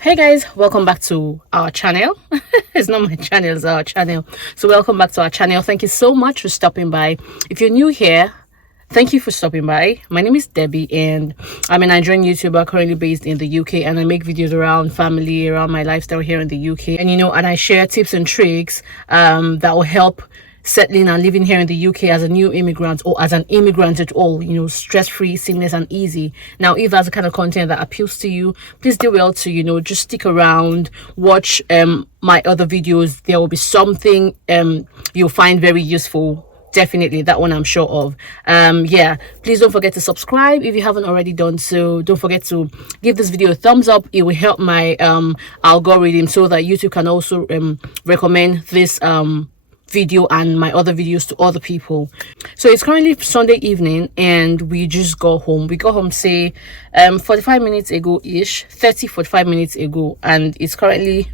Hey guys, welcome back to our channel. It's not my channel, it's our channel. So welcome back to our channel. Thank you so much for stopping by. If you're new here, thank you for stopping by. My name is Debbie and I'm a Nigerian YouTuber currently based in the UK, and I make videos around family, around my lifestyle here in the UK, and I share tips and tricks that will help settling and living here in the UK as a new immigrant, or as an immigrant at all, stress-free, seamless and easy. Now, if that's the kind of content that appeals to you, please do well to just stick around, watch my other videos. There will be something you'll find very useful. Definitely, that one I'm sure of. Yeah, please don't forget to subscribe if you haven't already done so. Don't forget to give this video a thumbs up. It will help my algorithm so that YouTube can also recommend this video and my other videos to other people. So it's currently Sunday evening and we just got home. We got home say 45 minutes ago ish, 45 minutes ago, and it's currently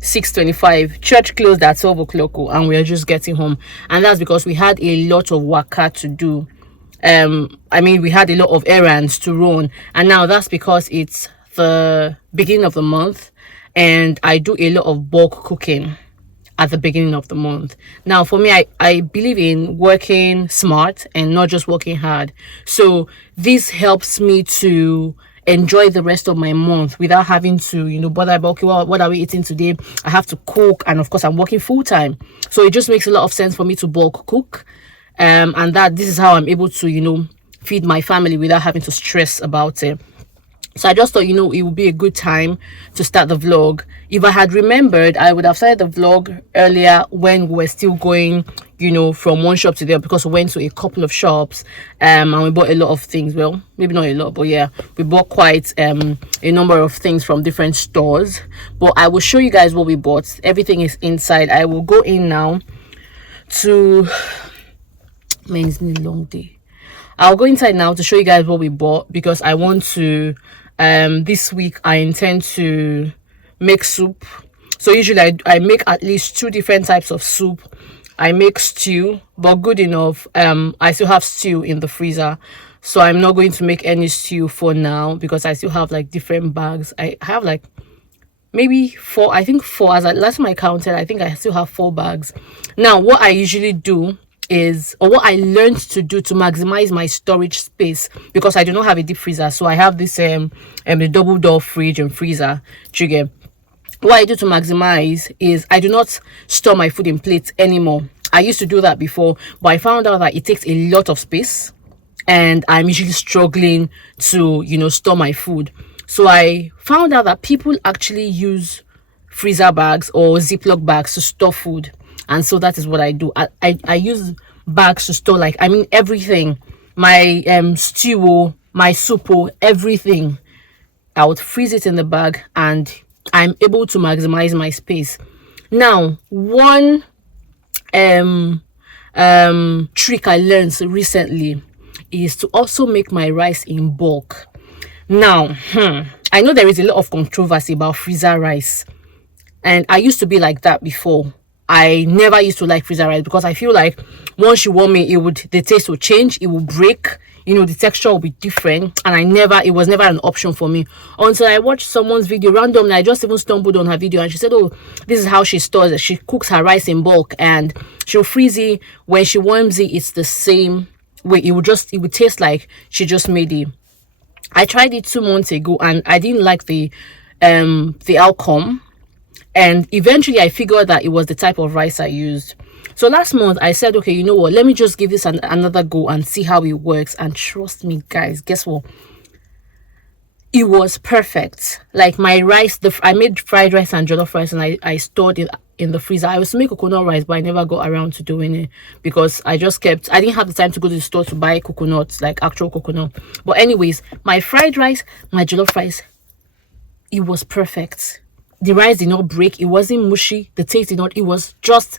6:25. Church closed at 12 o'clock and we are just getting home, and that's because we had a lot of waka to do. We had a lot of errands to run, and now that's because it's the beginning of the month and I do a lot of bulk cooking at the beginning of the month. Now for me, I believe in working smart and not just working hard, so this helps me to enjoy the rest of my month without having to bother about, okay, well, what are we eating today? I have to cook, and of course I'm working full-time, so it just makes a lot of sense for me to bulk cook, and that this is how I'm able to feed my family without having to stress about it. So I just thought it would be a good time to start the vlog. If I had remembered, I would have started the vlog earlier when we were still going from one shop to the other, because we went to a couple of shops and we bought a lot of things. Well, maybe not a lot, but yeah, we bought quite a number of things from different stores. But I will show you guys what we bought. Everything is inside. I will go in now to it's been a long day. I'll go inside now to show you guys what we bought, because I want to this week I intend to make soup. So usually I make at least 2 different types of soup. I make stew, but good enough, I still have stew in the freezer, so I'm not going to make any stew for now because I still have like different bags. I have like maybe 4, I think 4, as last time I counted, I think I still have 4 bags. Now what I usually do is, or what I learned to do to maximize my storage space, because I do not have a deep freezer, so I have this the double door fridge and freezer. What I do to maximize is I do not store my food in plates anymore. I used to do that before, but I found out that it takes a lot of space and I'm usually struggling to store my food. So I found out that people actually use freezer bags or Ziploc bags to store food, and so that is what I do. I use bags to store everything, my stew, my soup, everything. I would freeze it in the bag and I'm able to maximize my space. Now, one trick I learned recently is to also make my rice in bulk. Now I know there is a lot of controversy about freezer rice, and I used to be like that before. I never used to like freezer rice because I feel like once you warm it, the taste will change, it will break, the texture will be different, and it was never an option for me until I watched someone's video randomly. I just even stumbled on her video and she said, oh, this is how she stores it. She cooks her rice in bulk and she'll freeze it. When she warms it, it's the same way. It would taste like she just made it. I tried it 2 months ago and I didn't like the outcome, and eventually I figured that it was the type of rice I used. So last month I said, okay, you know what, let me just give this another go and see how it works. And trust me guys, guess what, it was perfect. Like my rice, I made fried rice and jollof rice and I stored it in the freezer. I was to make coconut rice, but I never got around to doing it because I didn't have the time to go to the store to buy coconuts, like actual coconut. But anyways, my fried rice, my jollof rice, it was perfect. The rice did not break, it wasn't mushy, the taste did not, it was just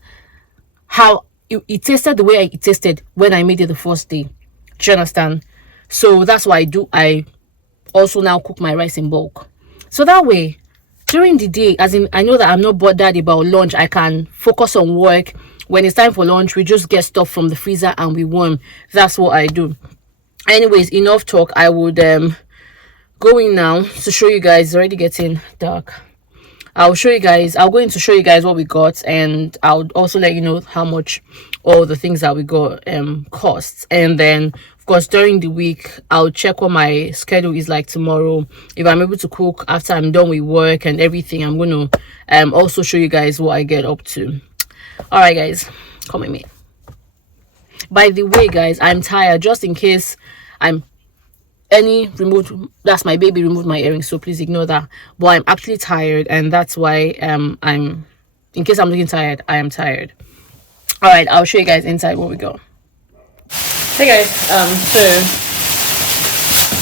how it tasted, the way it tasted when I made it the first day. Do you understand? So that's what I do. I also now cook my rice in bulk, so that way during the day, as in I know that I'm not bothered about lunch, I can focus on work. When it's time for lunch, we just get stuff from the freezer and we warm. That's what I do. Anyways, enough talk. I would going now to show you guys. It's already getting dark. I'll show you guys, I'll go in to show you guys what we got, and I'll also let you know how much all the things that we got costs. And then of course during the week I'll check what my schedule is like tomorrow. If I'm able to cook after I'm done with work and everything, I'm going to also show you guys what I get up to. All right guys, come with me. By the way guys, I'm tired. Just in case I'm that's my baby removed my earrings, so please ignore that. But I'm actually tired, and that's why I'm, in case I'm looking tired, I am tired. All right, I'll show you guys inside what we got. Hey guys, so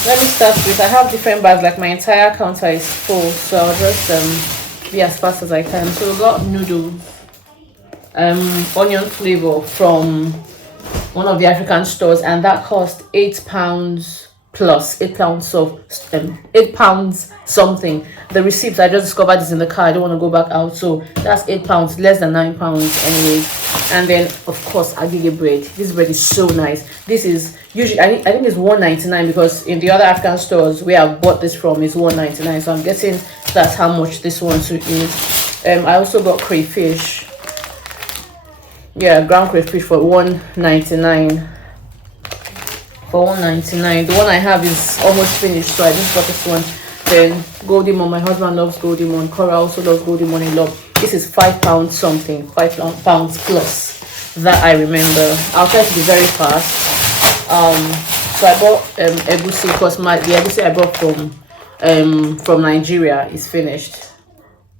let me start with, I have different bags, like my entire counter is full, so I'll just be as fast as I can. So we got noodles, onion flavor from one of the African stores, and that cost £8 plus £8 of £8 something. The receipts, I just discovered this in the car, I don't want to go back out, so that's £8, less than £9 anyways. And then of course agege bread. This bread is so nice. This is usually, I think it's £1.99, because in the other African stores where I've bought this from is £1.99, so I'm guessing that's how much this one too is. I also got crayfish, ground crayfish for £1.99. For £1.99. The one I have is almost finished, so I just got this one. Then Golden Mon, my husband loves Golden Mon. Cora also loves Golden Mon a lot. This is £5 something, £5 plus, that I remember. I'll try to be very fast. So I bought egusi, because the egusi I bought from Nigeria is finished.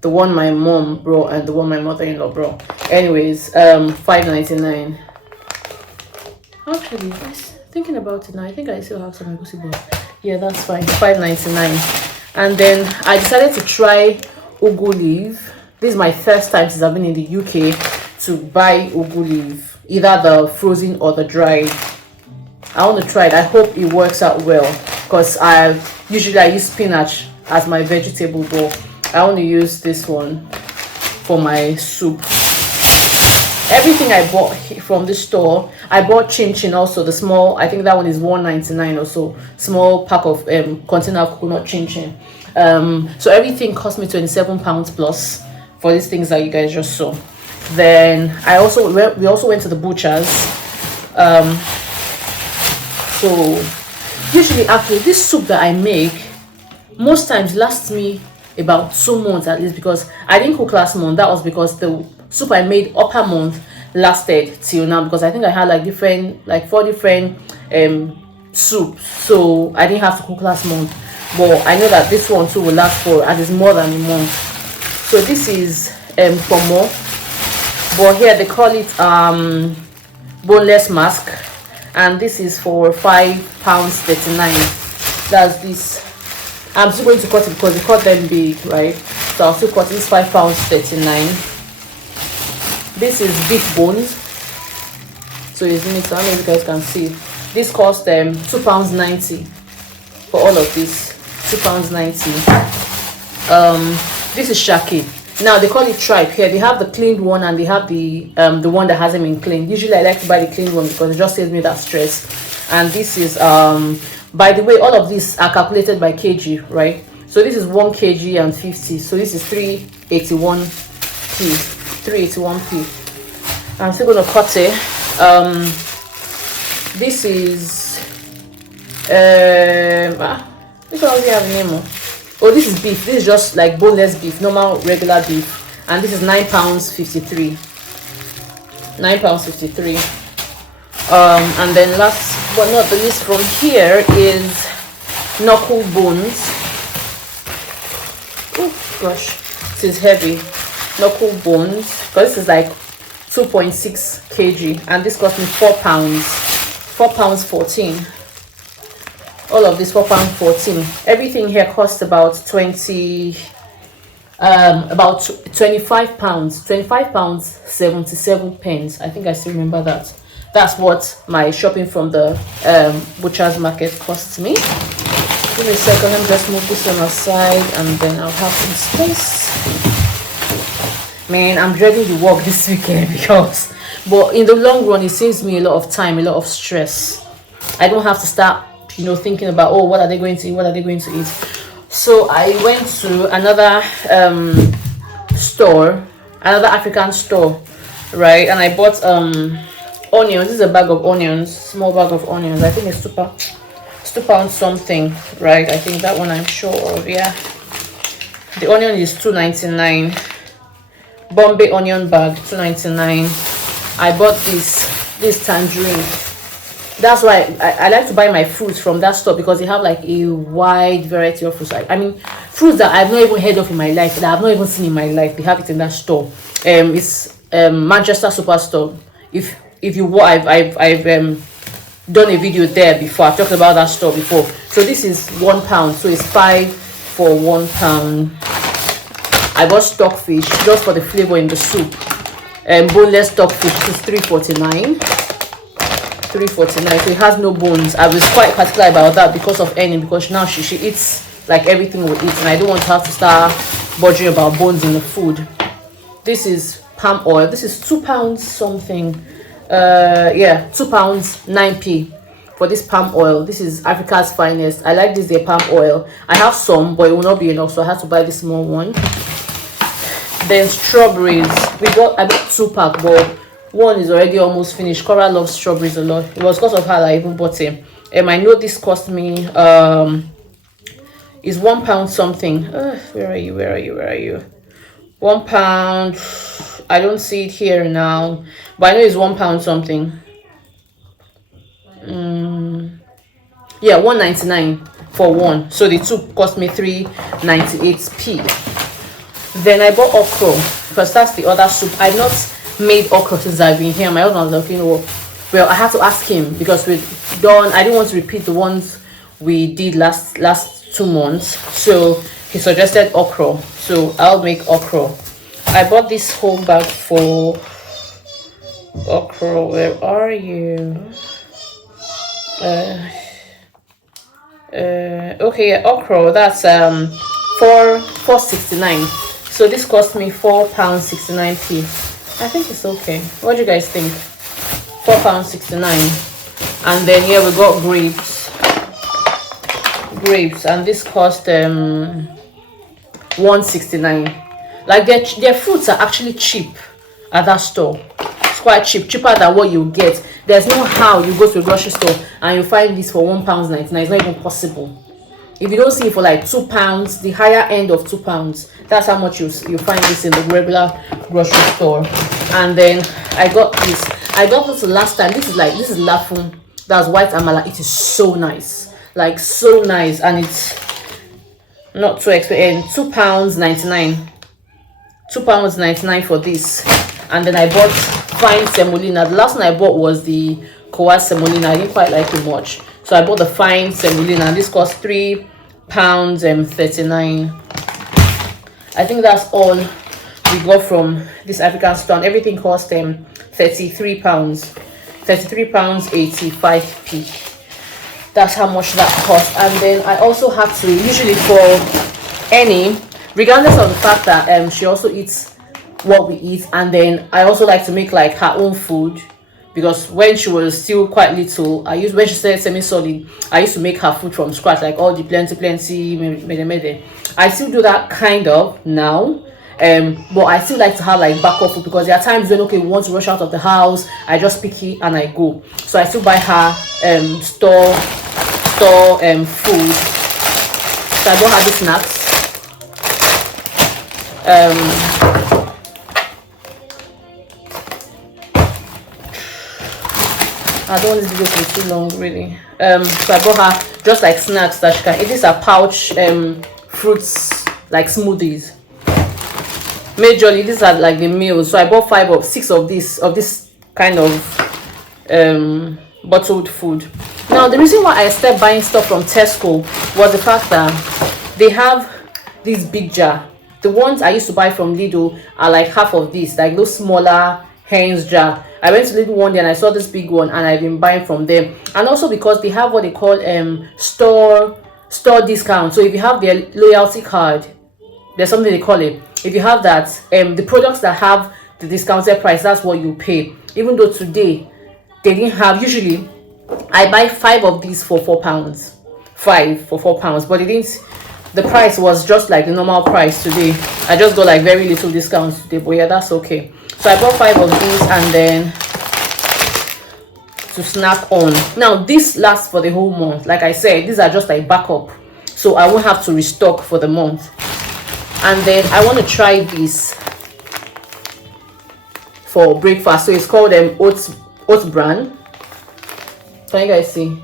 The one my mom brought and the one my mother-in-law brought. Anyways, £5.99. Actually, thinking about it now, I think I still have some egusi, but yeah, that's fine. £5.99. And then I decided to try ugu leaf. This is my first time since I've been in the UK to buy ugu leaf, either the frozen or the dried. I want to try it. I hope it works out well, because usually I use spinach as my vegetable, but I want to use this one for my soup. Everything I bought from the store, I bought chin chin also, the small, I think that one is £1.99 or so, small pack of container of coconut chin chin. So everything cost me £27 plus for these things that you guys just saw. Then we also went to the butcher's. So usually after this soup that I make, most times lasts me about 2 months at least, because I didn't cook last month. That was because the soup I made upper month lasted till now, because I think I had like 4 different soups, so I didn't have to cook last month. But I know that this one too will last for at least more than a month. So this is pomo, but here they call it boneless mask, and this is for £5.39. That's this. I'm still going to cut it because they cut them big, right? So I'll still cut this £5.39. This is beef bones, so it's in it. So I don't know if you guys can see. This cost £2.90 for all of this. £2.90. This is shaki. Now they call it tripe here. They have the cleaned one and they have the one that hasn't been cleaned. Usually I like to buy the cleaned one because it just saves me that stress. And this is by the way, all of these are calculated by kg, right? So this is 1 kg and 50. So this is 381p. 381p. I'm still gonna cut it. This is which one do we have a name? Oh, this is beef. This is just like boneless beef, normal regular beef, and this is £9.53. £9.53. And then last but not the least from here is knuckle bones. Oh gosh, this is heavy. Knuckle bones, because this is like 2.6 kg, and this cost me £4.14. All of this £4.14. Everything here costs about about £25.77. I think I still remember that. That's what my shopping from the butcher's market costs me. Give me a second, let me just move this one aside and then I'll have some space. Man, I'm dreading the work this weekend but in the long run it saves me a lot of time, a lot of stress. I don't have to start thinking about, oh, what are they going to eat, So I went to another store, another African store, right? And I bought onions. This is a bag of onions, small bag of onions. I think it's £2 something, right? I think that one I'm sure of. Yeah, the onion is $2.99. Bombay onion bag, $2.99. I bought this tangerine. That's why I like to buy my fruits from that store, because they have like a wide variety of fruits. I mean, fruits that I've not even heard of in my life, that I've not even seen in my life. They have it in that store. It's Manchester Superstore. If you I've done a video there before. I've talked about that store before. So this is £1, so it's 5 for £1. I bought stockfish just for the flavor in the soup. Boneless stockfish is $3.49. $3.49. So it has no bones. I was quite particular about that because of Annie, because now she eats like everything we eat, and I don't want her to start bothering about bones in the food. This is palm oil. This is £2 something. Yeah, £2, 9p for this palm oil. This is Africa's finest. I like this, their palm oil. I have some, but it will not be enough, so I had to buy this small one. Then strawberries. I bought 2-pack, but one is already almost finished. Cora loves strawberries a lot. It was because of her that I even bought it. I know this cost me is £1 something. Where are you? £1. I don't see it here now, but I know it's £1 something. Yeah, $1.99 for one. So the two cost me 3.98p. Then I bought okra, because that's the other soup. I've not made okra since I've been here. My husband was looking, well, I had to ask him, because I didn't want to repeat the ones we did last 2 months. So he suggested okra, so I'll make okra. I bought this whole bag for okra. Where are you? Okay, yeah, okra, that's $4.69. So this cost me £4.69p. I think it's okay. What do you guys think? £4.69. And then here we got grapes, and this cost $1.69. Like their fruits are actually cheap at that store. It's quite cheaper than what you get. There's no how you go to a grocery store and you find this for £1.99. It's not even possible. If you don't see it for like £2, the higher end of £2, that's how much you find this in the regular grocery store. And then I got this last time. This is lafun. That's white amala. It is so nice, like so nice, and it's not too expensive. £2.99. £2.99 for this. And then I bought fine semolina. The last one I bought was the Kowa semolina. I didn't quite like it much, so I bought the fine semolina, and this cost £3.39. I think that's all we got from this African store, and everything cost £33. £33.85p. That's how much that cost. And then I also have to, usually for Annie, regardless of the fact that she also eats what we eat, and then I also like to make like her own food, because when she was still quite little, when she started semi-solid, I used to make her food from scratch, like all the plenty mede. I still do that kind of now, but I still like to have like backup food, because there are times when, okay, we want to rush out of the house, I just pick it and I go. So I still buy her store food. So I bought her the snacks. I don't want this video to be too long, really. So I bought her just like snacks that she can eat. These are pouch fruits, like smoothies. Majorly these are like the meals. So I bought 5 or 6 of this kind of bottled food. Now the reason why I stopped buying stuff from Tesco was the fact that they have this big jar. The ones I used to buy from Lidl are like half of this, like those smaller Heinz jar. I went to Lidl one day and I saw this big one, and I've been buying from them. And also because they have what they call store discount. So if you have their loyalty card, there's something they call it. If you have that, the products that have the discounted price, that's what you pay. Even though today they didn't have, usually I buy 5 of these for £4. 5 for £4, but they didn't the price was just like the normal price today. I just got like very little discounts today, but yeah, that's okay. So I bought 5 of these, and then to snack on. Now this lasts for the whole month. Like I said, these are just like backup, so I won't have to restock for the month. And then I want to try this for breakfast. So it's called oat bran. Can you guys see?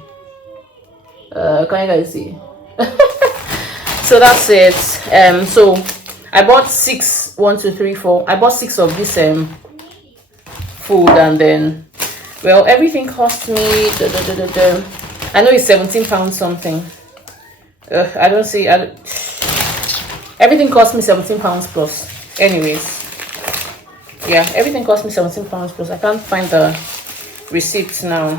So that's it. So I bought 6, 1 2 3 4. I bought 6 of this food, and then, well, everything cost me I know it's £17 something. I don't see. Everything cost me £17 plus. Anyways, yeah, everything cost me £17 plus. I can't find the receipts now.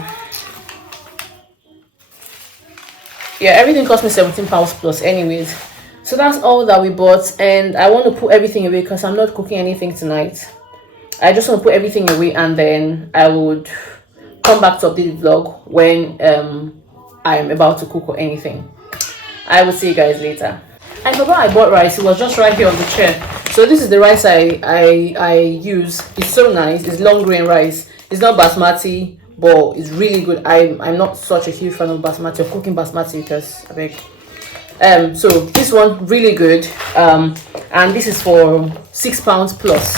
Yeah, everything cost me £17 plus. Anyways, so that's all that we bought, and I want to put everything away because I'm not cooking anything tonight. I just want to put everything away, and then I would come back to update the vlog when I'm about to cook or anything. I will see you guys later. I forgot I bought rice. It was just right here on the chair. So this is the rice I use. It's so nice. It's long grain rice. It's not basmati, but it's really good. I'm not such a huge fan of basmati, of cooking basmati, because I think so this one really good, and this is for £6 plus.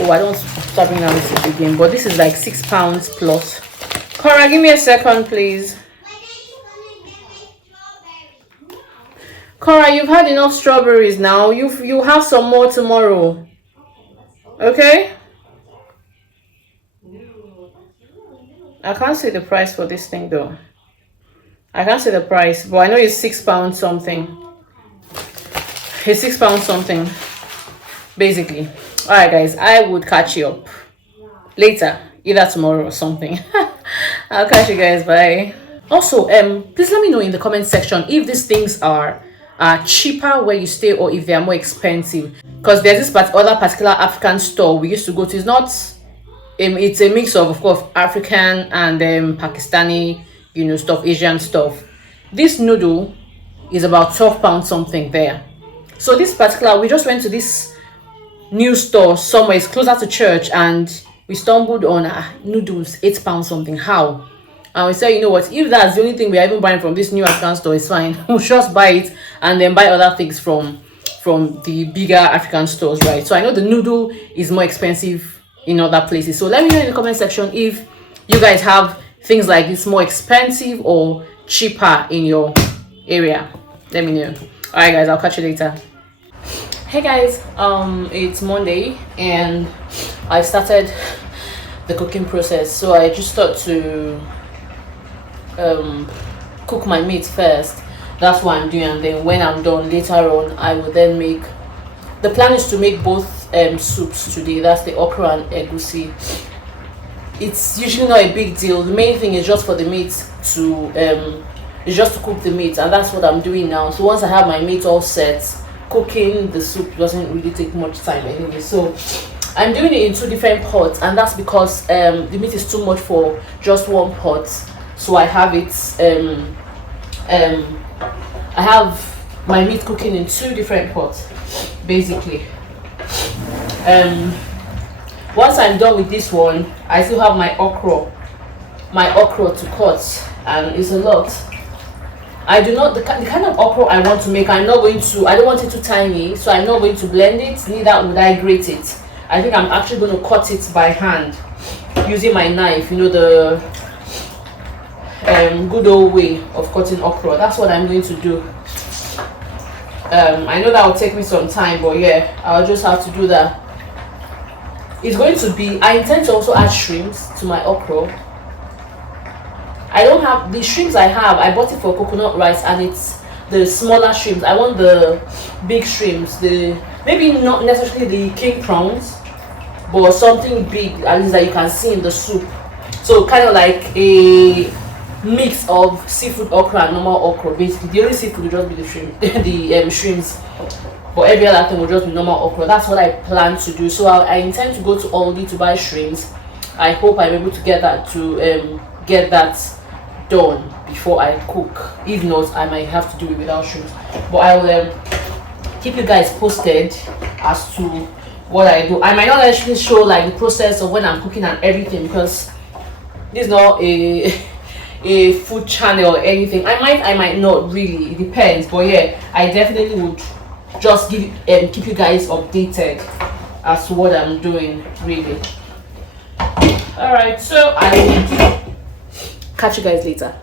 Oh, I don't start bringing out this again, but this is like £6 plus. Cora, give me a second, please. Cora, you've had enough strawberries now. You have some more tomorrow. Okay? I can't see the price for this thing though. I can't see the price, but I know it's £6 something. It's £6 something, basically. Alright guys, I would catch you up later, either tomorrow or something. I'll catch you guys, bye. Also, please let me know in the comment section if these things are cheaper where you stay, or if they are more expensive, because there's this other particular African store we used to go to. It's not it's a mix of course African and Pakistani, you know, stuff, Asian stuff. This noodle is about £12 something there. So this particular, we just went to this new store somewhere, it's closer to church, and we stumbled on noodles, £8 something. How? And we said, you know what, if that's the only thing we are even buying from this new African store, it's fine. We'll just buy it and then buy other things from the bigger African stores, right? So I know the noodle is more expensive in other places. So let me know in the comment section if you guys have things like this more expensive or cheaper in your area. Let me know. All right guys, I'll catch you later. Hey guys, it's Monday and I started the cooking process. So I just thought to cook my meat first. That's what I'm doing, and then when I'm done later on, I will then make, the plan is to make both soups today. That's the okra and egusi. It's usually not a big deal. The main thing is just for the meat to is just to cook the meat, and that's what I'm doing now. So once I have my meat all set, cooking the soup doesn't really take much time anyway. So I'm doing it in 2 different pots, and that's because the meat is too much for just one pot. So I have it I have my meat cooking in 2 different pots basically. Once I'm done with this one, I still have my okra to cut, and it's a lot. I do not, the kind of okra I want to make, I don't want it too tiny, so I'm not going to blend it, neither would I grate it. I think I'm actually going to cut it by hand using my knife, you know, the good old way of cutting okra. That's what I'm going to do. I know that will take me some time, but yeah, I'll just have to do that. It's going to be, I intend to also add shrimps to my okra. I don't have the shrimps I have, I bought it for coconut rice, and it's the smaller shrimps. I want the big shrimps, maybe not necessarily the king prawns, but something big at least that you can see in the soup. So kind of like a mix of seafood okra and normal okra. Basically the only seafood will just be the shrimp, the shrimps, but every other thing will just be normal okra. That's what I plan to do. So I intend to go to Aldi to buy shrimps. I hope I'm able to get that done before I cook. If not, I might have to do it without shoes. But I will keep you guys posted as to what I do. I might not actually show like the process of when I'm cooking and everything, because this is not a food channel or anything. I might not, really, it depends. But yeah, I definitely would just keep you guys updated as to what I'm doing, really. All right, so I will catch you guys later.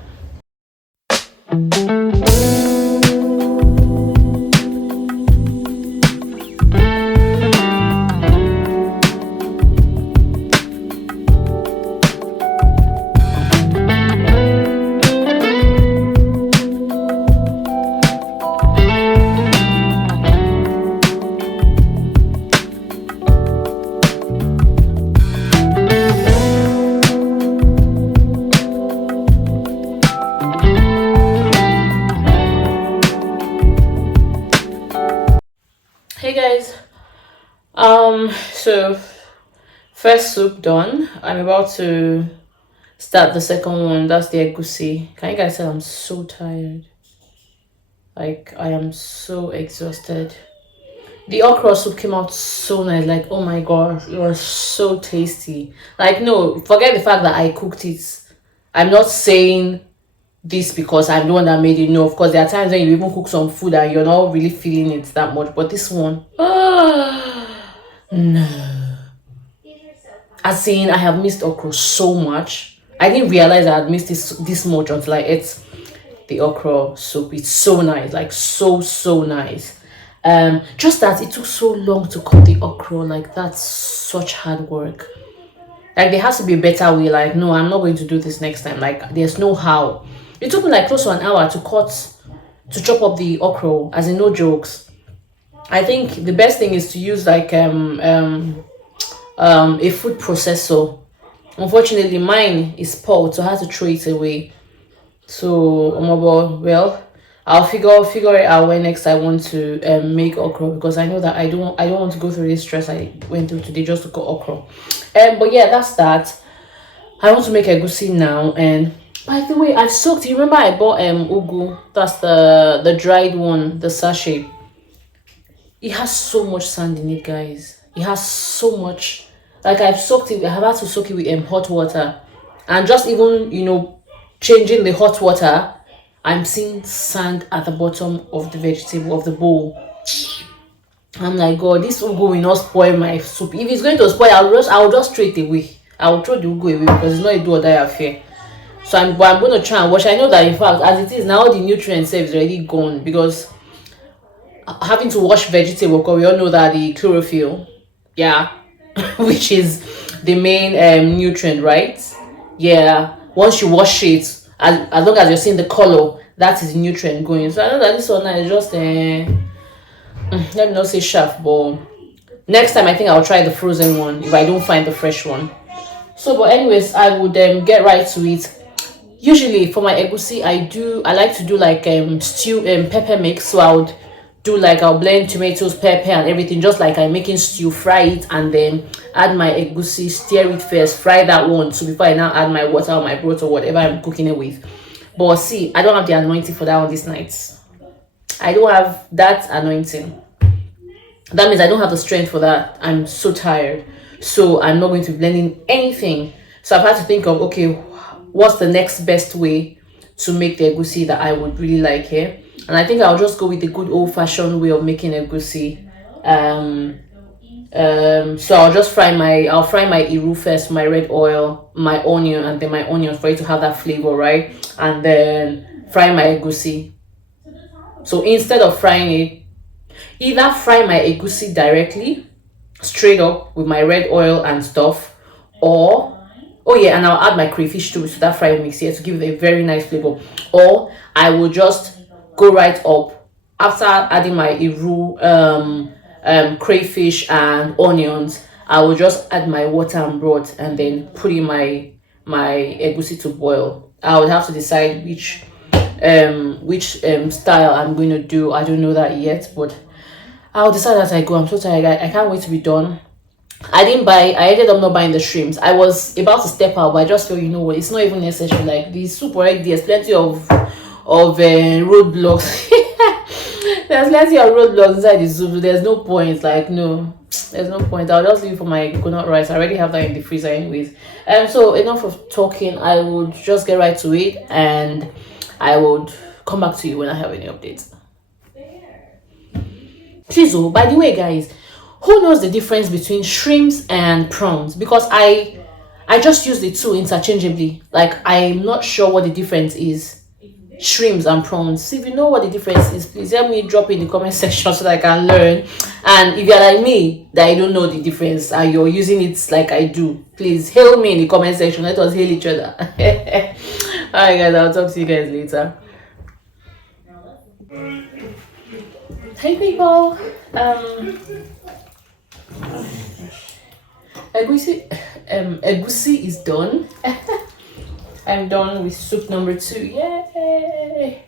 Hey guys, so first soup done. I'm about to start the second one. That's the egusi. Can you guys tell I'm so tired? Like, I am so exhausted. The okra soup came out so nice. Like, oh my gosh, it was so tasty. Like, no, forget the fact that I cooked it. I'm not saying this because I'm the one that made it. No, of course, there are times when you even cook some food and you're not really feeling it that much. But this one, no. As in, I have missed okra so much. I didn't realize I had missed this much until I ate the okra soup. It's so nice, like so nice. Just that it took so long to cut the okra. Like, that's such hard work. Like, there has to be a better way. Like, no, I'm not going to do this next time. Like, there's no how. It took me like close to an hour to chop up the okra, as in no jokes. I think the best thing is to use like a food processor. Unfortunately, mine is spoiled, so I had to throw it away. So, well, I'll figure it out when next I want to make okra, because I know that I don't want to go through this stress I went through today just to cook okra. But yeah, that's that. I want to make egusi now. And by the way, I've soaked. You remember I bought ugu? That's the dried one, the sachet. It has so much sand in it, guys. It has so much. Like, I've soaked it. I have had to soak it with hot water, and just even changing the hot water, I'm seeing sand at the bottom of the vegetable, of the bowl. I'm like, God, this ugu will not spoil my soup. If it's going to spoil, I'll just throw it away. I'll throw the ugu away, because it's not a do or die affair. So I'm going to try and wash. I know that, in fact, as it is now, the nutrients is already gone, because having to wash vegetable, because we all know that the chlorophyll, yeah, which is the main nutrient, right? Yeah, once you wash it, as long as you're seeing the color, that is the nutrient going. So I know that this one is just let me not say sharp, but next time I think I'll try the frozen one if I don't find the fresh one. So, but anyways, I would get right to it. Usually for my egusi, I like to do like stew pepper mix. So I'll blend tomatoes, pepper, and everything, just like I'm making stew, fry it, and then add my egusi, stir it first, fry that one. So before I now add my water or my broth or whatever I'm cooking it with. But see, I don't have the anointing for that one this night. I don't have that anointing. That means I don't have the strength for that. I'm so tired. So I'm not going to be blending anything. So I've had to think of, okay, what's the next best way to make the egusi that I would really like here. And I think I'll just go with the good old-fashioned way of making egusi. So I'll fry my iru first, my red oil, my onion, and then my onion for it to have that flavor, right? And then fry my egusi. So instead of frying it, either fry my egusi directly, straight up with my red oil and stuff, or and I'll add my crayfish to that fried mix here to give it a very nice flavor. Or I will just go right up after adding my iru, crayfish and onions. I will just add my water and broth, and then put in my egusi to boil. I would have to decide which style I'm going to do. I don't know that yet, but I'll decide as I go. I'm so tired. I can't wait to be done. I ended up not buying the shrimps. I was about to step out, but I just feel, you know what, it's not even necessary. Like the soup already, there's plenty of roadblocks. There's plenty of roadblocks inside the soup. There's no point. Like, no, there's no point. I'll just leave it for my coconut rice. I already have that in the freezer anyways. So enough of talking. I would just get right to it, and I would come back to you when I have any updates. Please, oh, by the way, guys, who knows the difference between shrimps and prawns? Because I just use the two interchangeably. Like, I'm not sure what the difference is. Shrimps and prawns. So if you know what the difference is, please help me drop in the comment section so that I can learn. And if you're like me, that I don't know the difference and you're using it like I do, please hail me in the comment section. Let us hail each other. Alright guys, I'll talk to you guys later. Hey people, egusi is done. I'm done with soup number 2. Yay!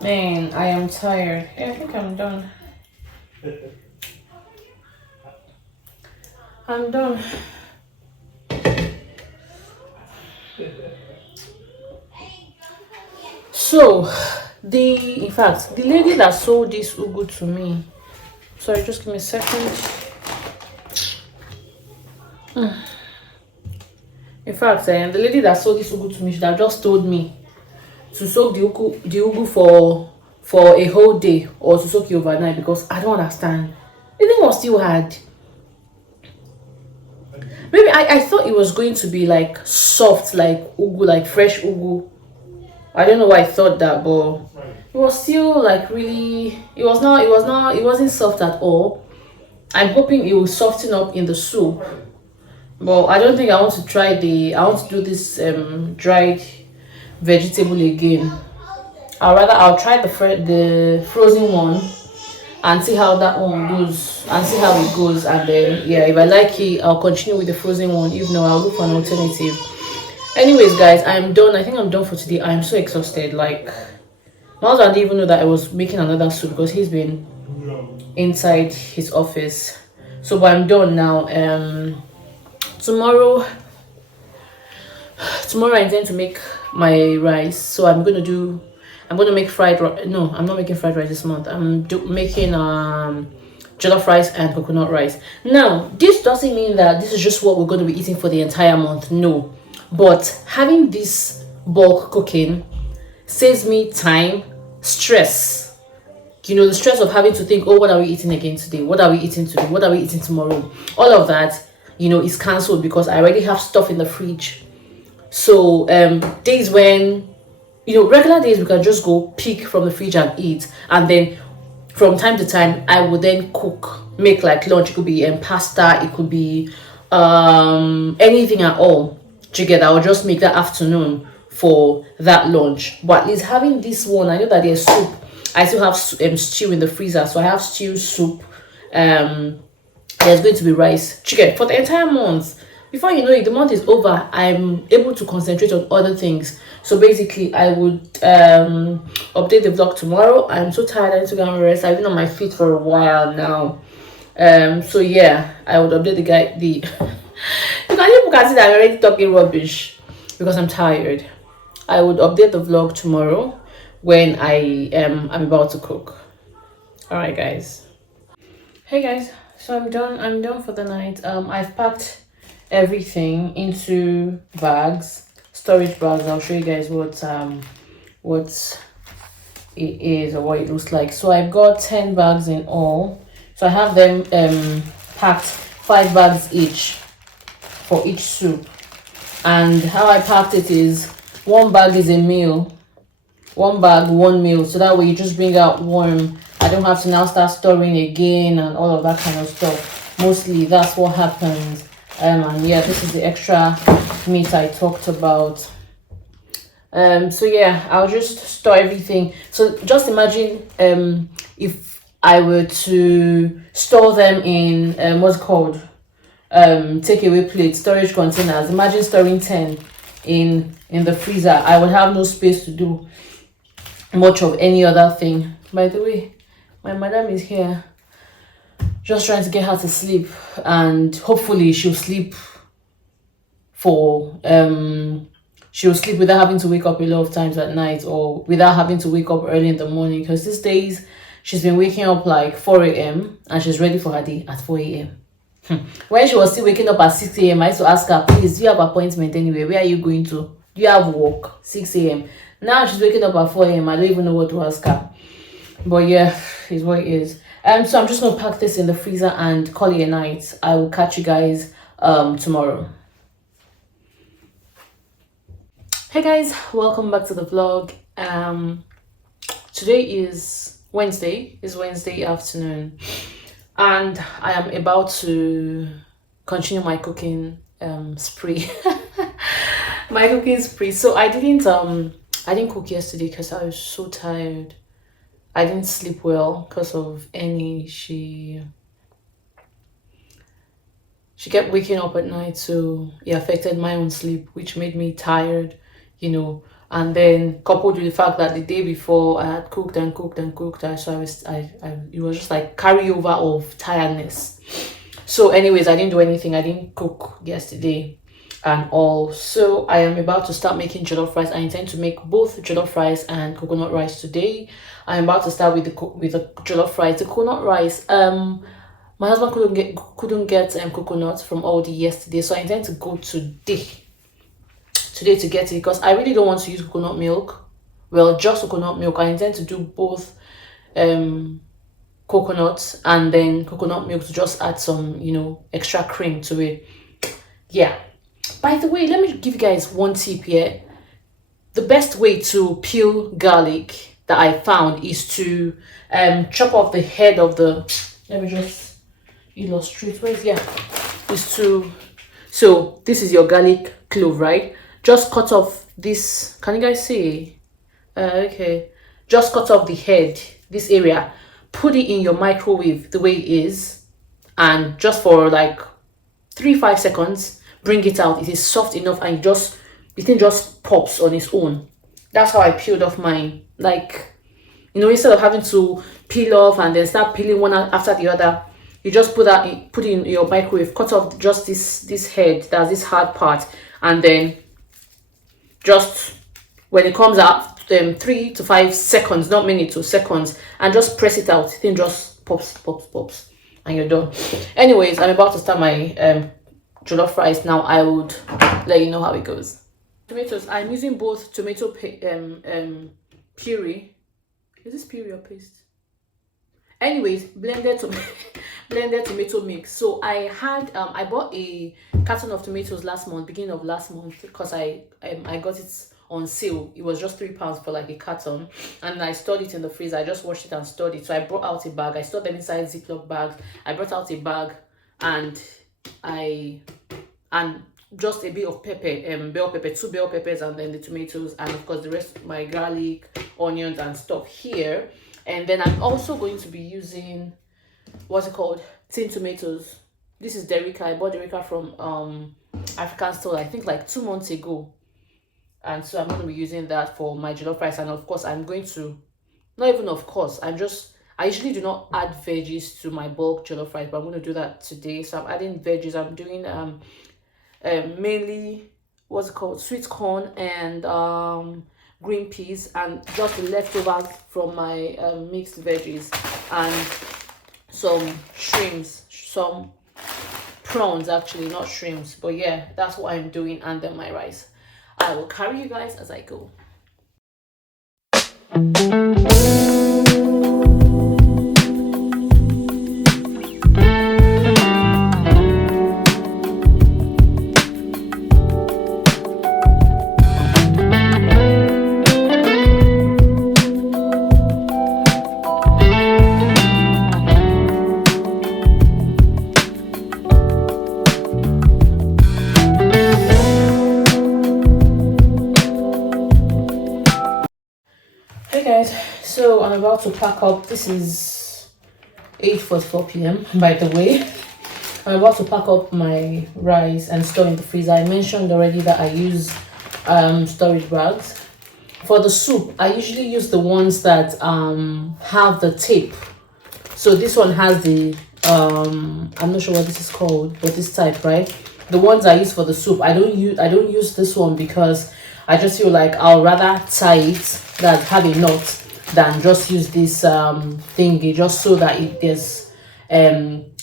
Man, I am tired. Yeah, I think I'm done. I'm done. So, in fact, the lady that sold this ugu to me. Sorry, just give me a second. In fact, the lady that sold this ugu to me should have just told me to soak the ugu for a whole day or to soak it overnight, because I don't understand. The thing was still hard. Maybe I thought it was going to be like soft, like ugu, like fresh ugu. I don't know why I thought that, but it was still like really. It wasn't soft at all. I'm hoping it will soften up in the soup. But I don't think I want to try I want to do this dried vegetable again. I'll try the frozen one and see how that one goes, and see how it goes, and then yeah, if I like it, I'll continue with the frozen one. If not, I'll look for an alternative. Anyways guys, I'm done. I think I'm done for today. I'm so exhausted. Like, my husband didn't even know that I was making another soup because he's been inside his office. So but I'm done now. Tomorrow I intend to make my rice. So I'm gonna make fried rice. No, I'm not making fried rice this month. I'm making jollof rice and coconut rice. Now this doesn't mean that this is just what we're going to be eating for the entire month. No, but having this bulk cooking saves me time, stress. You know, the stress of having to think, oh, what are we eating again today? What are we eating today? What are we eating tomorrow? All of that, you know, is cancelled because I already have stuff in the fridge. So days when, you know, regular days we can just go pick from the fridge and eat, and then from time to time I would then make like lunch. It could be pasta, it could be anything at all. Together I'll just make that afternoon for that lunch. But at least having this one, I know that there's soup. I still have stew in the freezer, so I have stew, soup. There's going to be rice, chicken for the entire month. Before you know it, the month is over. I'm able to concentrate on other things. So basically, I would update the vlog tomorrow. I'm so tired. I need to go and rest. I've been on my feet for a while now. So yeah, I would update you can see that I'm already talking rubbish because I'm tired. I would update the vlog tomorrow when I'm about to cook. All right, guys. Hey guys. So I'm done for the night. I've packed everything into bags, storage bags. I'll show you guys what it is or what it looks like. So I've got 10 bags in all. So I have them packed 5 bags each for each soup. And how I packed it is 1 bag is a meal, 1 bag 1 meal, so that way you just bring out warm. I don't have to now start storing again and all of that kind of stuff. Mostly that's what happens. And yeah, this is the extra meat I talked about. So yeah, I'll just store everything. So just imagine if I were to store them in what's called takeaway plates, storage containers. Imagine storing 10 in the freezer. I would have no space to do much of any other thing. By the way, my madam is here. Just trying to get her to sleep, and hopefully for she'll sleep without having to wake up a lot of times at night, or without having to wake up early in the morning, because these days she's been waking up like 4 a.m. and she's ready for her day at 4 a.m. When she was still waking up at 6 a.m., I used to ask her, please, do you have appointment anyway? Where are you going to? Do you have work? 6 a.m. Now she's waking up at 4 a.m. I don't even know what to ask her. But yeah, it's what it is. So I'm just gonna pack this in the freezer and call it a night. I will catch you guys tomorrow. Hey guys, welcome back to the vlog. Today is Wednesday. It's Wednesday afternoon, and I am about to continue my cooking spree. My cooking spree. So I didn't cook yesterday because I was so tired. I didn't sleep well because of Annie. She kept waking up at night, so it affected my own sleep, which made me tired, you know. And then coupled with the fact that the day before I had cooked and cooked and cooked, so it was just like carryover of tiredness. So anyways, I didn't do anything. I didn't cook yesterday and all. So I am about to start making jollof rice. I intend to make both jollof rice and coconut rice today. I'm about to start with the jollof rice. The coconut rice, my husband couldn't get coconut from Aldi yesterday, so I intend to go today to get it, because I really don't want to use coconut milk. Well, just coconut milk. I intend to do both coconut and then coconut milk to just add some, you know, extra cream to it. Yeah. By the way, let me give you guys one tip here. The best way to peel garlic that I found is to chop off the head of the, let me just illustrate. So this is your garlic clove, right? Just cut off this. Can you guys see? Okay. Just cut off the head, this area. Put it in your microwave the way it is, and just for like 3-5 seconds, bring it out. It is soft enough, and the thing just pops on its own. That's how I peeled off mine. Like, you know, instead of having to peel off and then start peeling one after the other, you just put it in your microwave, cut off just this head, that's this hard part, and then just when it comes out, 3 to 5 seconds, not minutes, or seconds, and just press it out. The thing just pops, and you're done. Anyways, I'm about to start my jollof rice now. I would let you know how it goes. Tomatoes, I'm using both tomato puree. Is this puree or paste? Anyways, blended tomato mix. So I bought a carton of tomatoes beginning of last month, because I got it on sale. It was just £3 for like a carton, and I stored it in the freezer. I just washed it and stored it. So I brought out a bag. I stored them inside Ziploc bags. I brought out a bag, and just a bit of pepper, bell pepper, 2 bell peppers, and then the tomatoes, and of course the rest, my garlic, onions, and stuff here. And then I'm also going to be using, what's it called, tin tomatoes. This is Derica. I bought Derica from African store, I think like 2 months ago. And so I'm going to be using that for my jollof rice. And of course I'm going to, not even of course, I usually do not add veggies to my bulk jollof rice, but I'm going to do that today. So I'm adding veggies. I'm doing mainly, what's it called, sweet corn and green peas, and just the leftovers from my mixed veggies, and some shrimps, some prawns, actually not shrimps, but yeah, that's what I'm doing. And then my rice. I will carry you guys as I go. So I'm about to pack up. This is 8:44 p.m. by the way. I'm about to pack up my rice and store in the freezer. I mentioned already that I use storage bags. For the soup, I usually use the ones that have the tape. So this one has the I'm not sure what this is called, but this type, right? The ones I use for the soup, I don't use this one because I just feel like I'll rather tie it that have a knot than just use this thingy, just so that there's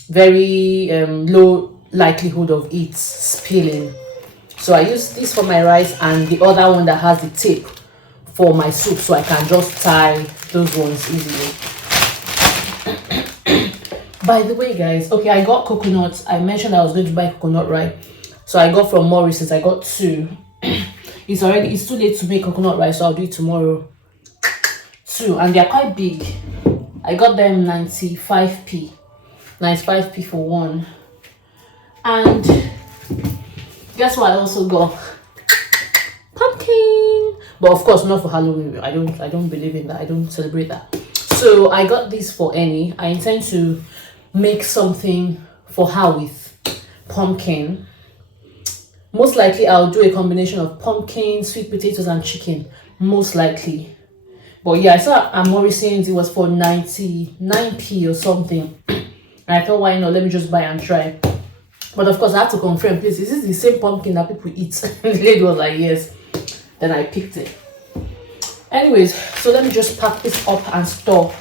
very low likelihood of it spilling. So I use this for my rice, and the other one that has the tip for my soup, so I can just tie those ones easily. By the way, guys, okay, I got coconuts. I mentioned I was going to buy coconut, right? So I got from Morris's. I got two. It's too late to make coconut rice, so I'll do it tomorrow. Two, and they're quite big. I got them 95p. 95p for one. And guess what I also got? Pumpkin. But of course not for Halloween. I don't believe in that. I don't celebrate that. So I got this for Annie. I intend to make something for her with pumpkin. Most likely I'll do a combination of pumpkin, sweet potatoes, and chicken. Most likely. But yeah, I saw at Morrison's it was for 99p or something. And I thought, why not? Let me just buy and try. But of course I have to confirm, please, is this the same pumpkin that people eat? The lady was like, yes. Then I picked it. Anyways, so let me just pack this up and store.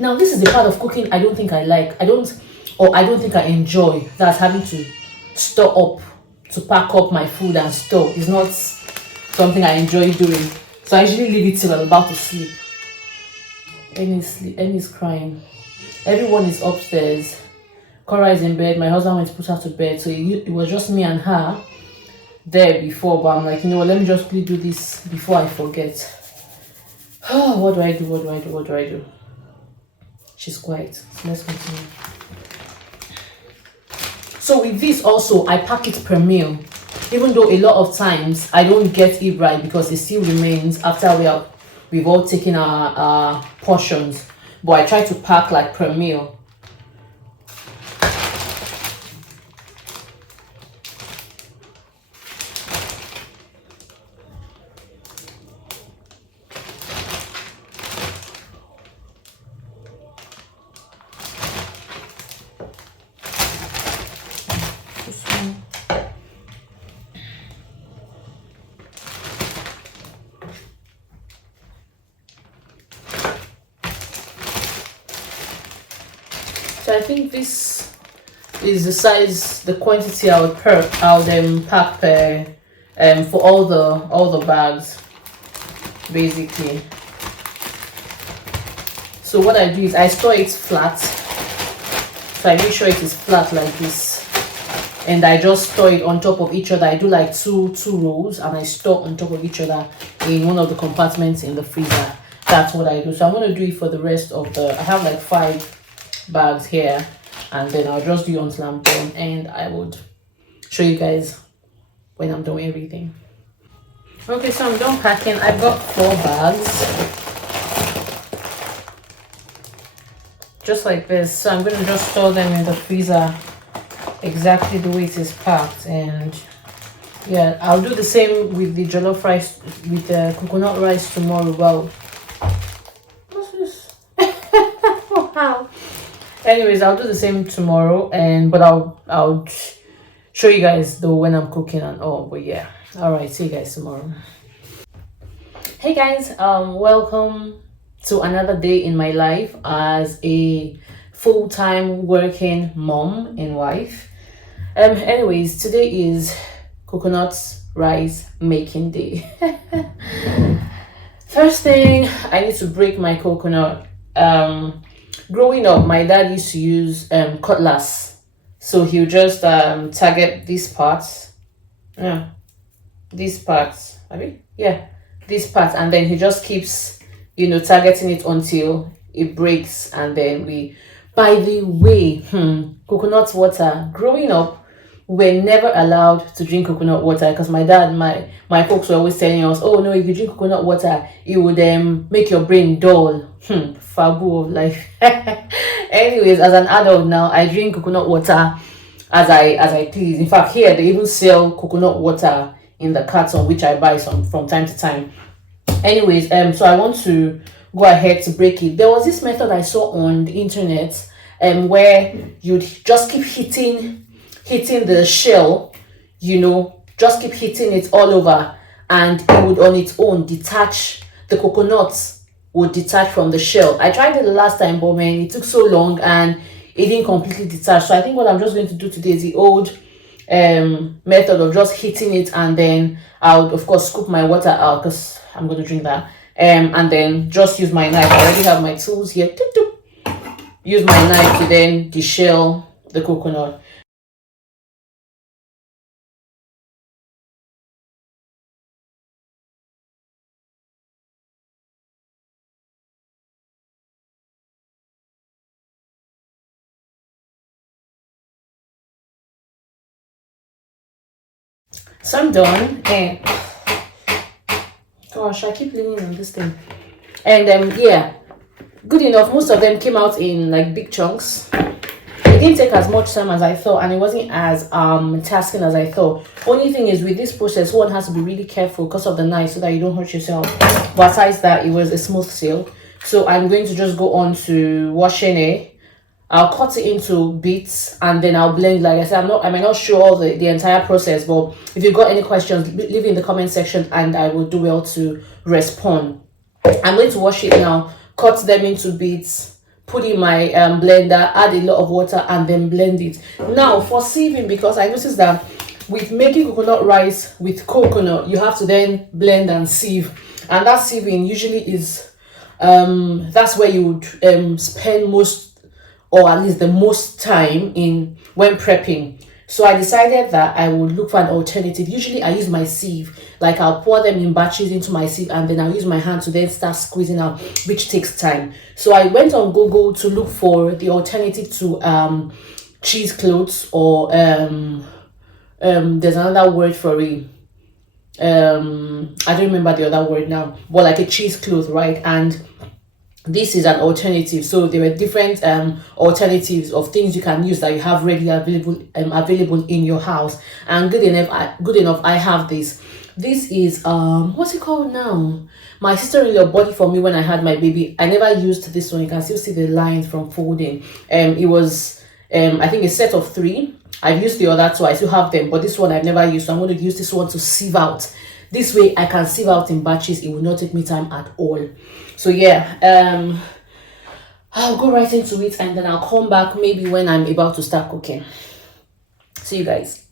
Now this is the part of cooking I don't think I like. I don't think I enjoy. That's having to store up, to pack up my food and store. It's not something I enjoy doing. So I usually leave it till I'm about to sleep. Annie's crying. Everyone is upstairs. Cora is in bed. My husband went to put her to bed. So it was just me and her there before. But I'm like, you know what, let me just quickly do this before I forget. What do I do? She's quiet. So let's continue. So with this also, I pack it per meal. Even though a lot of times I don't get it right because it still remains after we've all taken our portions. But I try to pack like per meal. So I think this is the size, the quantity I would pack per for all the bags, basically. So what I do is I store it flat. So I make sure it is flat like this, and I just store it on top of each other. I do like two rows, and I store on top of each other in one of the compartments in the freezer. That's what I do. So I'm going to do it for the rest of I have like 5 bags here, and then I'll just do it until I'm done, and I would show you guys when I'm done with everything. Okay, so I'm done packing. I've got 4 bags just like this. So I'm going to just store them in the freezer exactly the way it is packed. And yeah, I'll do the same with the jollof rice, with the coconut rice tomorrow. Well, what's this? Wow. Anyways, I'll do the same tomorrow, but I'll show you guys though when I'm cooking and all. But yeah, all right, see you guys tomorrow. Hey guys, welcome to another day in my life as a full-time working mom and wife. Anyways, today is coconut rice making day. First thing, I need to break my coconut. Growing up, my dad used to use cutlass, so he'll just target these parts, these parts, these parts, and then he just keeps, targeting it until it breaks, and then by the way, coconut water. Growing up, we were never allowed to drink coconut water because my dad, my folks were always telling us, oh no, if you drink coconut water, it would make your brain dull. Fabu of life. Anyways, as an adult now, I drink coconut water as I please. In fact, here they even sell coconut water in the carton, which I buy some from time to time. Anyways, so I want to go ahead to break it. There was this method I saw on the internet, where you'd just keep hitting the shell, just keep hitting it all over, and it would on its own detach. The coconuts would detach from the shell. I tried it the last time, but man, it took so long and it didn't completely detach. So I think what I'm just going to do today is the old method of just hitting it, and then I'll of course scoop my water out because I'm going to drink that, and then just use my knife. I already have my tools here. Use my knife to then deshell the coconut. So I'm done. And gosh, I keep leaning on this thing. And yeah, good enough. Most of them came out in like big chunks. It didn't take as much time as I thought, and it wasn't as tasking as I thought. Only thing is, with this process, one has to be really careful because of the knife so that you don't hurt yourself. But besides that, it was a smooth sail. So I'm going to just go on to washing it. I'll cut it into bits and then I'll blend. Like I said, I might not show all the entire process, but if you've got any questions, leave it in the comment section and I will do well to respond. I'm going to wash it now, cut them into bits, put in my blender, add a lot of water, and then blend it. Now for sieving, because I noticed that with making coconut rice with coconut, you have to then blend and sieve, and that sieving usually is that's where you would spend most, or at least the most time in when prepping. So I decided that I would look for an alternative. Usually I use my sieve, like I'll pour them in batches into my sieve and then I'll use my hand to then start squeezing out, which takes time. So I went on Google to look for the alternative to cheesecloths, or there's another word for it. I don't remember the other word now, but like a cheesecloth, right? And this is an alternative. So there are different alternatives of things you can use that you have readily available in your house. And good enough I have this. This is what's it called now? My sister-in-law bought it for me when I had my baby. I never used this one. You can still see the lines from folding. It was I think a set of 3. I've used the other 2, I still have them, but this one I've never used, so I'm going to use this one to sieve out. This way I can sieve out in batches. It will not take me time at all. So yeah, I'll go right into it and then I'll come back maybe when I'm about to start cooking. See you guys.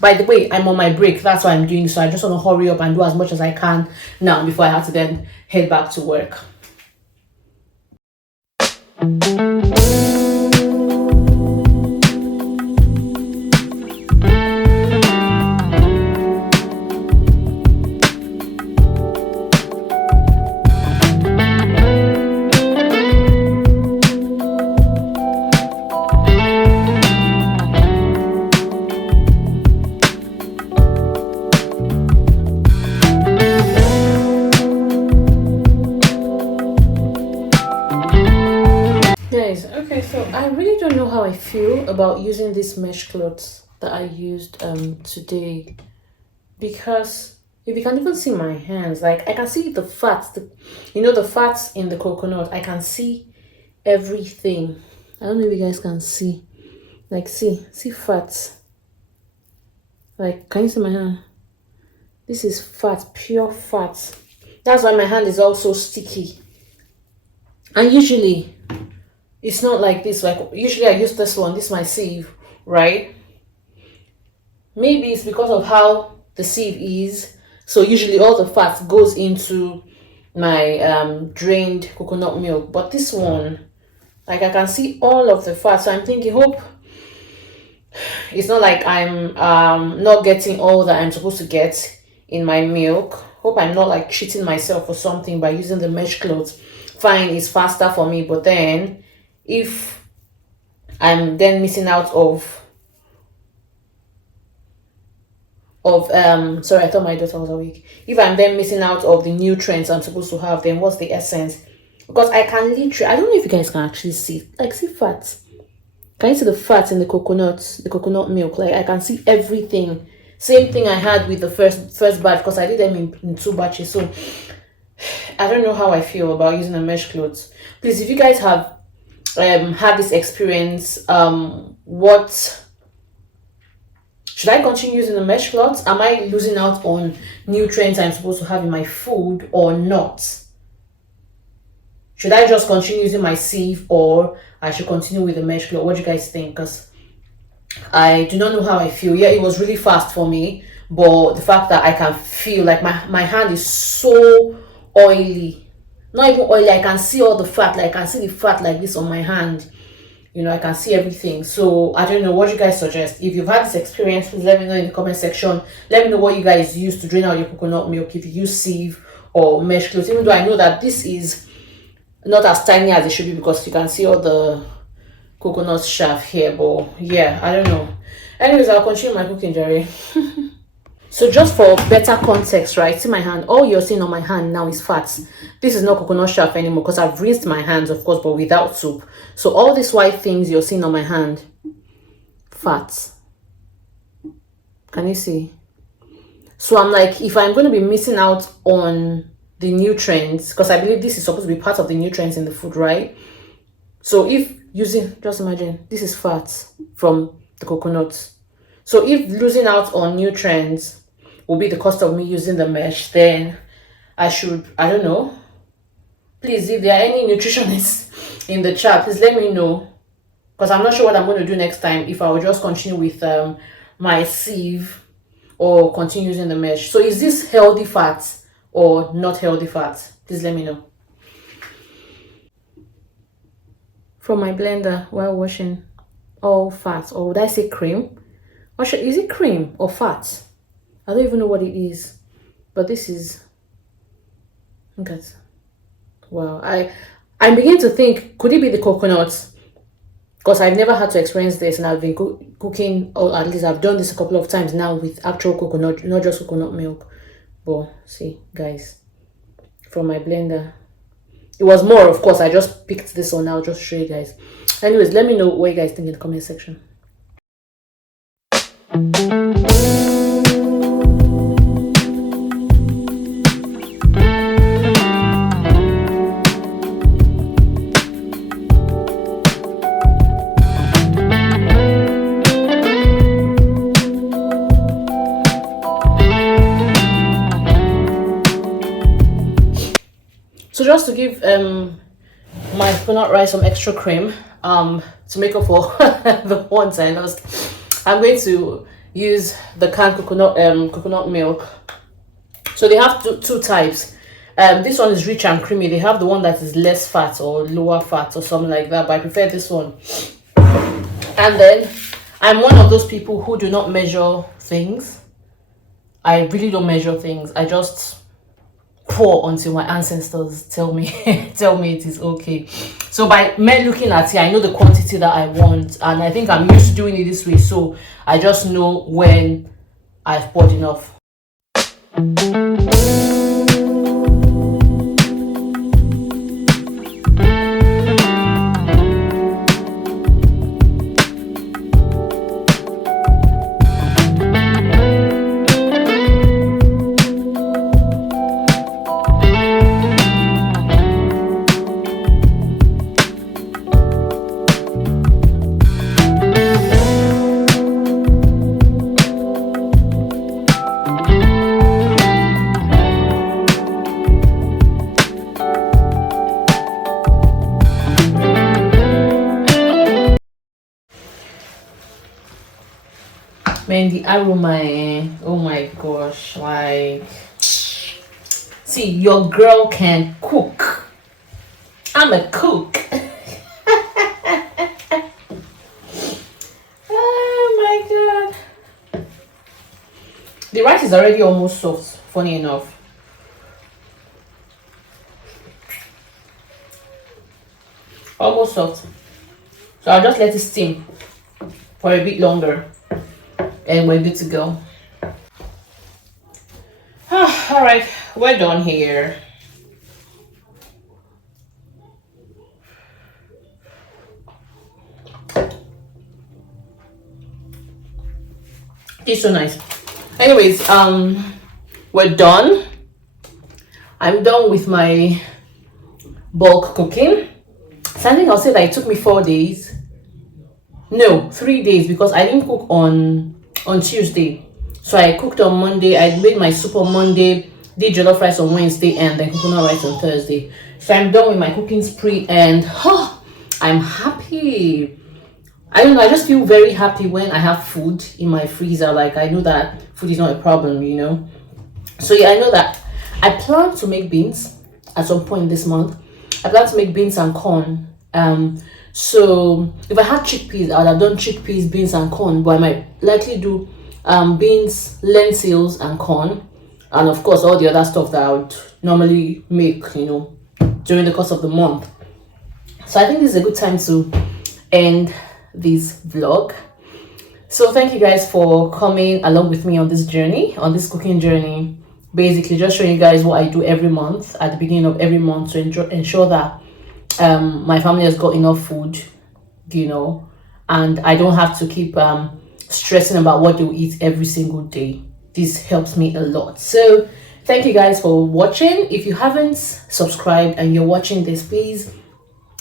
By the way, I'm on my break. That's what I'm doing. So I just want to hurry up and do as much as I can now before I have to then head back to work. Okay, so I really don't know how I feel about using these mesh cloths that I used today, because if you can even see my hands, like I can see the fats, the fats in the coconut. I can see everything. I don't know if you guys can see, like see fats. Like, can you see my hand? This is fat, pure fat. That's why my hand is also sticky. And usually it's not like this. Like usually I use this one. This is my sieve, right? Maybe it's because of how the sieve is. So usually all the fat goes into my drained coconut milk. But this one, like I can see all of the fat. So I'm thinking, hope it's not like I'm not getting all that I'm supposed to get in my milk. Hope I'm not like cheating myself or something by using the mesh cloths. Fine, it's faster for me, but then if I'm then missing out of sorry, I thought my daughter was awake. If I'm then missing out of the nutrients I'm supposed to have, then what's the essence? Because I can literally, I don't know if you guys can actually see, like, see fats. Can you see the fats in the coconut milk? Like I can see everything. Same thing I had with the first batch, because I did them in 2 batches. So I don't know how I feel about using the mesh clothes. Please, if you guys have had this experience. What should I continue using the mesh cloth? Am I losing out on nutrients I'm supposed to have in my food or not? Should I just continue using my sieve, or I should continue with the mesh cloth? What do you guys think? Because I do not know how I feel. Yeah, it was really fast for me, but the fact that I can feel like my hand is so oily, not even oily, I can see all the fat, like I can see the fat like this on my hand. You know, I can see everything. So I don't know, what you guys suggest. If you've had this experience, please let me know in the comment section. Let me know what you guys use to drain out your coconut milk, if you use sieve or mesh cloth, even though I know that this is not as tiny as it should be, because you can see all the coconut shaft here. But yeah, I don't know. Anyways, I'll continue my cooking, Jerry. So just for better context, right, see my hand, all you're seeing on my hand now is fat. This is not coconut shaft anymore, because I've rinsed my hands, of course, but without soap. So all these white things you're seeing on my hand, fat. Can you see? So I'm like, if I'm going to be missing out on the nutrients, because I believe this is supposed to be part of the nutrients in the food, right? So if using, just imagine, this is fat from the coconut. So if losing out on nutrients will be the cost of me using the mesh, then I should, I don't know. Please, if there are any nutritionists in the chat, please let me know, because I'm not sure what I'm going to do next time, if I will just continue with my sieve or continue using the mesh. So is this healthy fat or not healthy fat? Please let me know. From my blender while washing, all fat, or would I say cream? Or is it cream or fat? I don't even know what it is, but this is, look at, wow. I'm beginning to think, could it be the coconut? Because I've never had to experience this, and I've been cooking, or at least I've done this a couple of times now with actual coconut, not just coconut milk. But see, guys, from my blender, it was more, of course, I just picked this one. I'll just show you guys. Anyways, let me know what you guys think in the comment section. So just to give my coconut rice some extra cream, to make up for the ones I lost, I'm going to use the canned coconut milk. So they have two types. This one is rich and creamy. They have the one that is less fat or lower fat or something like that, but I prefer this one. And then I'm one of those people who do not measure things. I really don't measure things. I just pour until my ancestors tell me it is okay. So by me looking at it, I know the quantity that I want, and I think I'm used to doing it this way, so I just know when I've poured enough. Man, the aroma, oh my gosh, like, see, your girl can cook. I'm a cook. Oh my god. The rice is already almost soft, funny enough. Almost soft. So I'll just let it steam for a bit longer, and we're good to go. All right, we're done here. It's so nice. Anyways, we're done. I'm done with my bulk cooking. So I think I'll say that it took me 4 days. No, 3 days, because I didn't cook on Tuesday. So I cooked on Monday. I made my soup on Monday, did jollof rice on Wednesday, and then coconut rice on Thursday. So I'm done with my cooking spree, and I'm happy. I don't know, I just feel very happy when I have food in my freezer. Like, I know that food is not a problem, you know. So yeah, I know that I plan to make beans at some point this month. I plan to make beans and corn. So if I had chickpeas, I would have done chickpeas, beans, and corn, but I might likely do beans, lentils, and corn, and of course all the other stuff that I would normally make, you know, during the course of the month. So I think this is a good time to end this vlog. So thank you guys for coming along with me on this journey, on this cooking journey. Basically just showing you guys what I do every month at the beginning of every month to ensure that my family has got enough food, you know, and I don't have to keep stressing about what they'll eat every single day. This helps me a lot. So thank you guys for watching. If you haven't subscribed and you're watching this, please,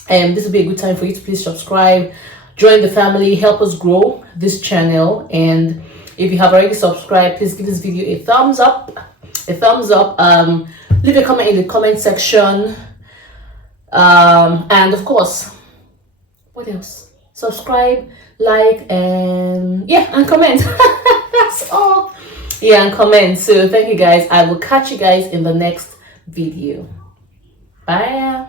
this will be a good time for you to please subscribe, join the family, help us grow this channel. And if you have already subscribed, please give this video a thumbs up, leave a comment in the comment section, and of course, what else? Subscribe, like, and yeah, and comment. That's all. Yeah, and comment. So thank you guys. I will catch you guys in the next video. Bye.